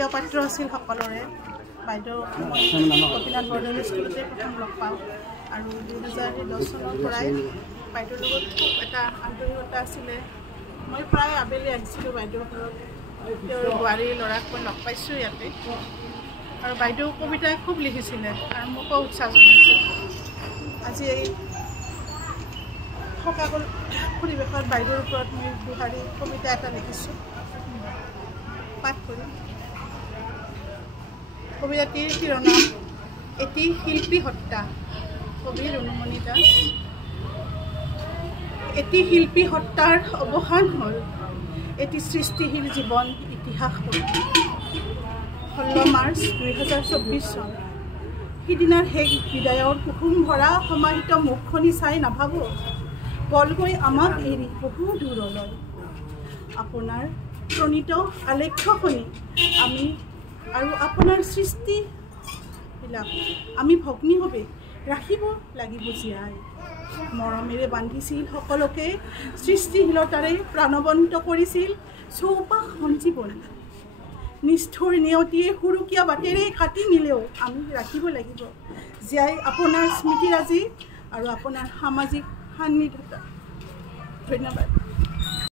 প্ৰিয় পাত্ৰ আছিল সকলোৰে। বাইদেউ মই গোপীনাথ বৰদলৈ স্কুলতে প্ৰথম লগ পাওঁ আৰু 2010 চনৰ পৰাই বাইদেউৰ লগত খুব এটা আন্তৰিকতা আছিলে। মই প্ৰায় আবেলি আহিছিলোঁ বাইদেউৰ ঘৰত, তেওঁৰ বোৱাৰীৰ ল'ৰাক মই লগ পাইছোঁ ইয়াতে। আৰু বাইদেউ কবিতাই খুব লিখিছিলে আৰু মোকো উৎসাহ জনাইছিল। আজি এই সকাগল পৰিৱেশত বাইদেউৰ ওপৰত মই দুহাৰী কবিতা এটা লিখিছোঁ, পাঠ কৰিম। কবিতাটিৰ শিৰোনাম এটি শিল্পী হত্যা, কবি ৰুণুমণি দাস। এটি শিল্পী হত্যাৰ অৱসান হ'ল, এটি সৃষ্টিশীল জীৱন ইতিহাস হ'ল। 16 মাৰ্চ 2024 চন। সিদিনাৰ শেষ বিদায়ৰ কুসুম ভৰা সমাহিত মুখখনি চাই নাভাবোঁ গলগৈ আমাক এৰি বহু দূৰলৈ। আপোনাৰ প্ৰণীত আলেখ্যখনি আমি আৰু আপোনাৰ সৃষ্টিবিলাক আমি ভগ্নীভাৱে ৰাখিব লাগিব জীয়াই। মৰমেৰে বান্ধিছিল সকলোকে, সৃষ্টিশীলতাৰে প্ৰাণৱন্ত কৰিছিল চৌপাশ সঞ্জীৱনী। নিষ্ঠুৰ নিয়তিয়ে সুৰুকীয়া বাটেৰে কাটি নিলেও আমি ৰাখিব লাগিব জীয়াই আপোনাৰ স্মৃতিৰাজি আৰু আপোনাৰ সামাজিক সান্নিধ্যতা। ধন্যবাদ।